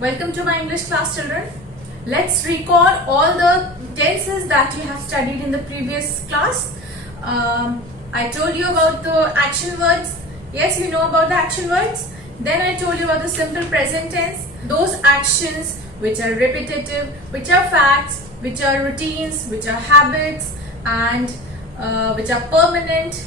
Welcome to my English class, children. Let's recall all the tenses that you have studied in the previous class. I told you about the action words. Yes, you know about the action words. Then I told you about the simple present tense. Those actions which are repetitive, which are facts, which are routines, which are habits, and which are permanent.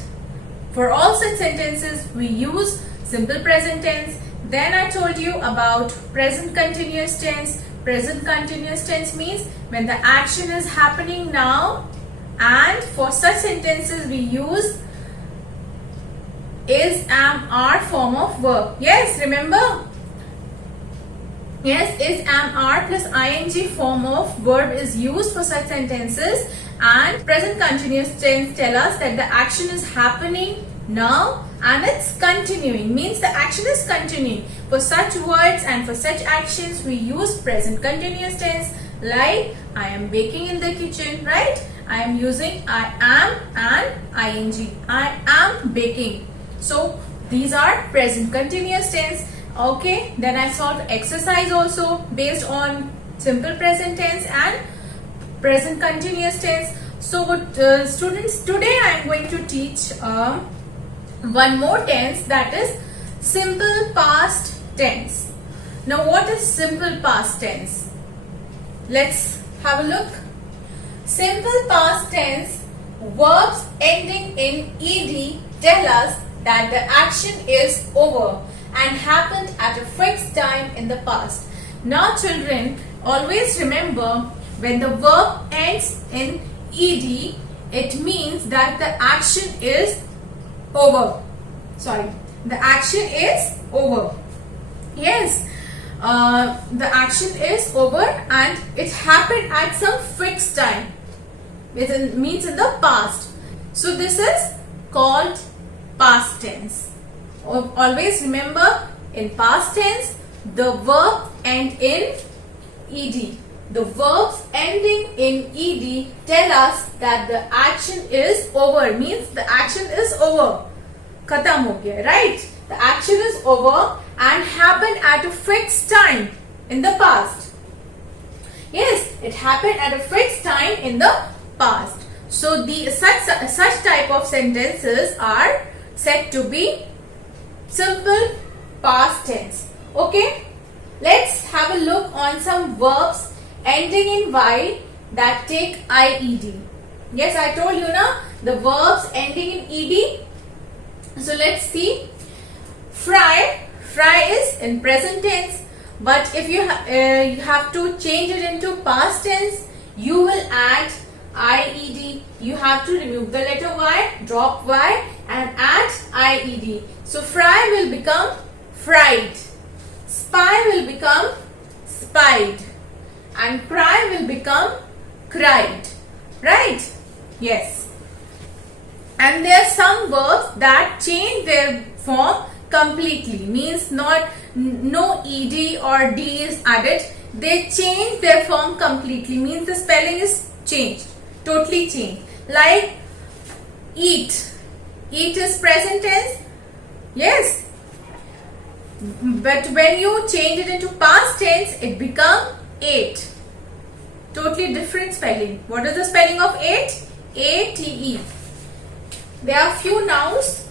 For all such sentences, we use simple present tense. Then I told you about present continuous tense. Present continuous tense means when the action is happening now, and for such sentences we use is, am, are form of verb. Yes, remember? Yes, is, am, are plus ing form of verb is used for such sentences, and present continuous tense tell us that the action is happening now and it's continuing, means the action is continuing. For such words and for such actions we use present continuous tense, like I am baking in the kitchen, right? I am using I am and ing. I am baking. So these are present continuous tense. Okay, then I solved exercise also based on simple present tense and present continuous tense. So students, today I am going to teach one more tense, that is simple past tense. Now what is simple past tense? Let's have a look. Simple past tense, verbs ending in ed tell us that the action is over and happened at a fixed time in the past. Now children, always remember, when the verb ends in ed, it means that the action is over. Sorry, the action is over. Yes, the action is over and it happened at some fixed time. It means in the past. So this is called past tense. Always remember, in past tense the verb end in ed. The verbs ending in ed tell us that the action is over, means the action is over. Khatam ho gaya, right? The action is over and happened at a fixed time in the past. Yes, it happened at a fixed time in the past. So the such type of sentences are said to be simple past tense. Okay, let's have a look on some verbs ending in y that take ied. Yes, I told you na, the verbs ending in ed. So let's see. Fry is in present tense, but if you have to change it into past tense, you will add ied. You have to remove the letter y, drop y and add ied. So fry will become fried, spy will become spied, and cry will become cried, right? Yes. And there are some verbs that change their form completely, means no ed or d is added. They change their form completely, means the spelling is changed, totally changed. Like eat. Eat is present tense. Yes. But when you change it into past tense, it becomes ate. Totally different spelling. What is the spelling of ate? A-T-E. There are few nouns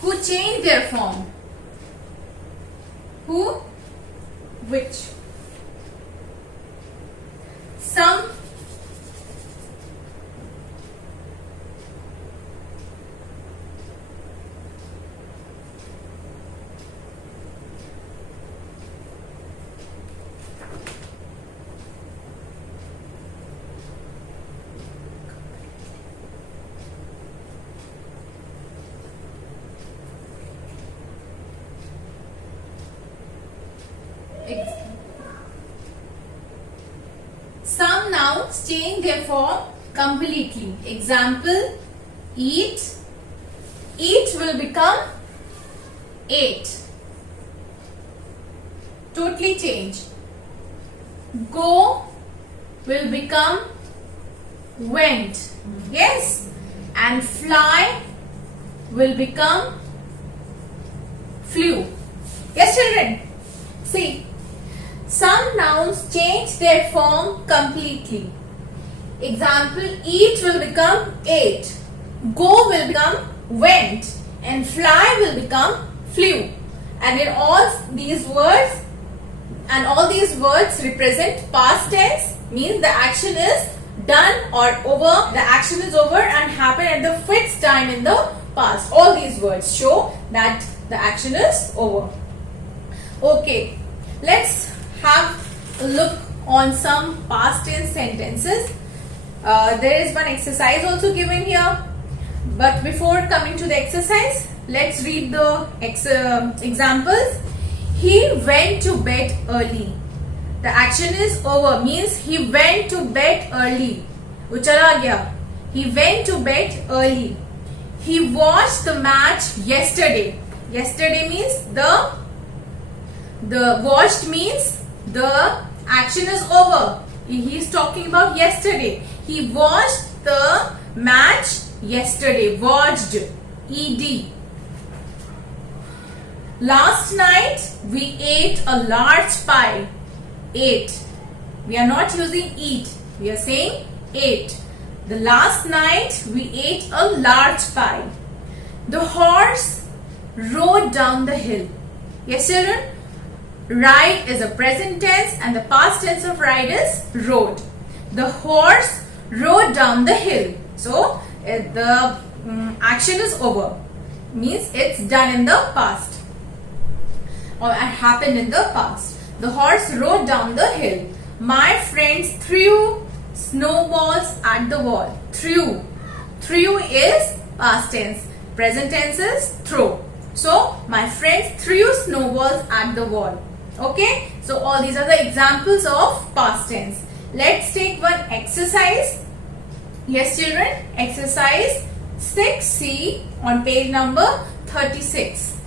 who change their form. Who? Which? Some. Some nouns change their form completely. Example, eat. Eat will become ate. Totally change. Go will become went. Yes. And fly will become flew. Yes, children. See, Some nouns change their form completely. Example, eat will become ate, go will become went, and fly will become flew. And in all these words represent past tense, means the action is done or over. The action is over and happened at the fixed time in the past. All these words show that the action is over. Okay, let's have a look on some past tense sentences. There is one exercise also given here. But before coming to the exercise, let's read the examples. He went to bed early. The action is over, means he went to bed early. वो चला गया. He went to bed early. He watched the match yesterday. Yesterday means the watched means the action is over. He is talking about yesterday. He watched the match yesterday. Watched. ED. Last night we ate a large pie. Ate. We are not using eat. We are saying ate. The last night we ate a large pie. The horse rode down the hill. Yes, children? Ride is a present tense and the past tense of ride is rode. The horse rode down the hill. So, the action is over. Means it's done in the past. Or happened in the past. The horse rode down the hill. My friends threw snowballs at the wall. Threw. Threw is past tense. Present tense is throw. So, my friends threw snowballs at the wall. Okay. So, all these are the examples of past tense. Let's take one exercise. Yes, children. Exercise 6C on page number 36.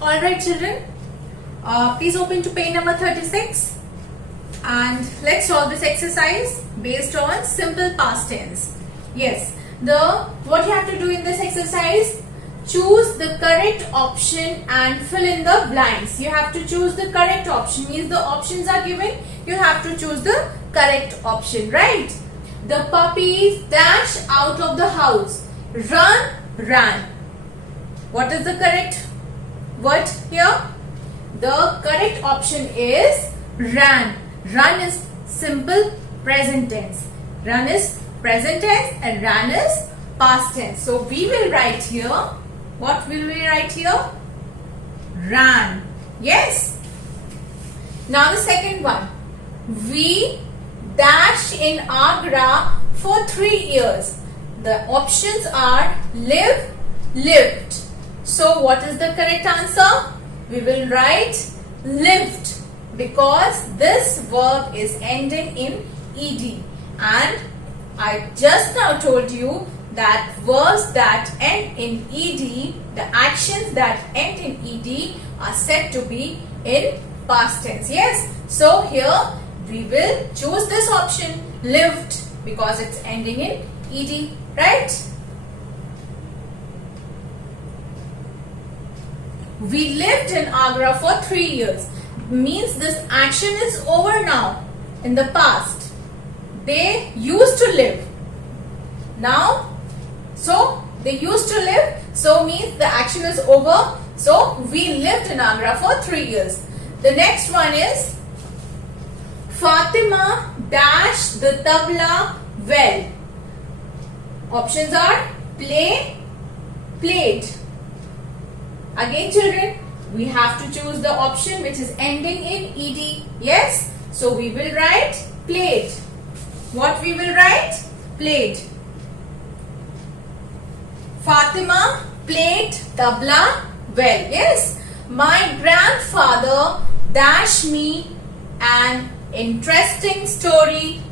Alright, children. Please open to page number 36 and let's solve this exercise based on simple past tense. Yes, what you have to do in this exercise, choose the correct option and fill in the blanks. You have to choose the correct option, means the options are given, you have to choose the correct option, right? The puppies dashed out of the house. Run, ran. What is the correct word here? The correct option is ran. Run is simple present tense. Run is present tense and ran is past tense. So we will write here. What will we write here? Ran. Yes. Now the second one. We dashed in Agra for 3 years. The options are live, lived. So what is the correct answer? We will write lived because this verb is ending in ed, and I just now told you that verbs that end in ed, the actions that end in ed are said to be in past tense. Yes, so here we will choose this option lived because it's ending in ed, right? We lived in Agra for 3 years. Means this action is over now. In the past, they used to live. Now, so they used to live. So means the action is over. So we lived in Agra for 3 years. The next one is Fatima dashed the tabla well. Options are play, played. Again, children, we have to choose the option which is ending in ed. Yes, so we will write played. What we will write? Played. Fatima played tabla well. Yes, my grandfather dashed me an interesting story.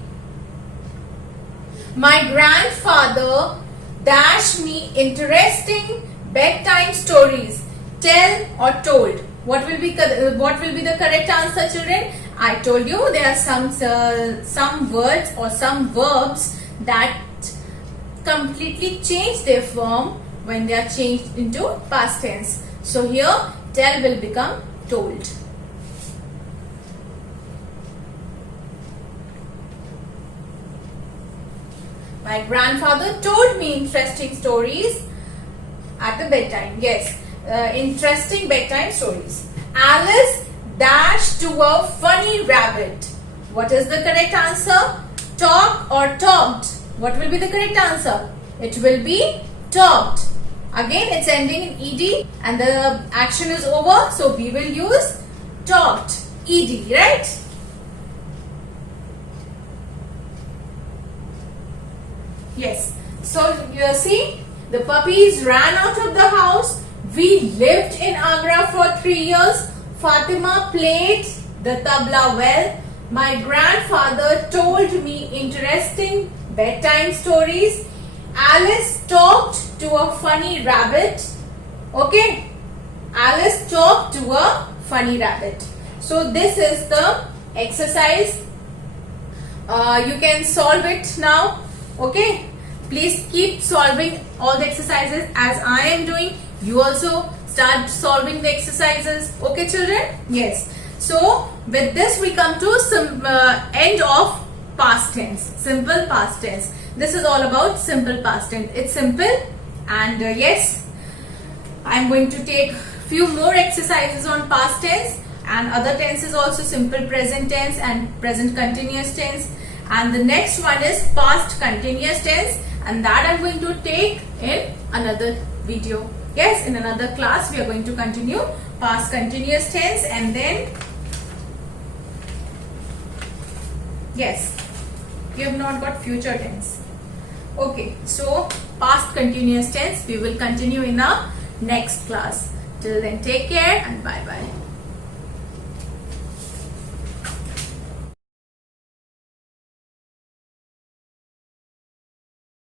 My grandfather dashed me interesting bedtime stories. Tell or told. What will be the correct answer, children? I told you there are some words or some verbs that completely change their form when they are changed into past tense. So here tell will become told. My grandfather told me interesting stories at the bedtime. Yes, interesting bedtime stories. Alice dashed to a funny rabbit. What is the correct answer? Talk or talked? What will be the correct answer? It will be talked. Again, it's ending in ed and the action is over, so we will use talked. Ed, right? Yes. So you see, the puppies ran out of the house. We lived in Agra for 3 years. Fatima played the tabla well. My grandfather told me interesting bedtime stories. Alice talked to a funny rabbit. Okay. Alice talked to a funny rabbit. So this is the exercise. You can solve it now. Okay. Please keep solving all the exercises as I am doing. You also start solving the exercises. Okay, children? Yes. So with this we come to some end of past tense. Simple past tense. This is all about simple past tense. It's simple, and yes, I'm going to take few more exercises on past tense and other tenses also, simple present tense and present continuous tense, and the next one is past continuous tense, and that I'm going to take in another video. Yes, in another class we are going to continue past continuous tense, and then yes, we have not got future tense. Okay, so past continuous tense we will continue in our next class. Till then, take care and bye bye.